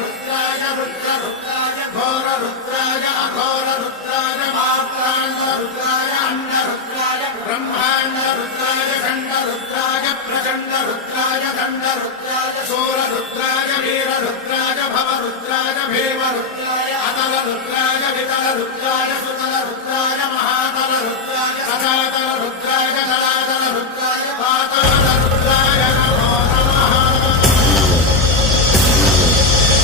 रुद्राय रुद्ररुद्राय घोररुद्राय अघोररुद्राय मात्राण्डरुद्राय अण्डरुद्राय ब्रह्माण्डरुद्राय खण्डरुद्राय प्रचण्डरुद्राय दण्डरुद्राय शूररुद्राय वीररुद्राय भवरुद्राय भीमरुद्राय अतलरुद्राय वितलरुद्राय सुतलरुद्राय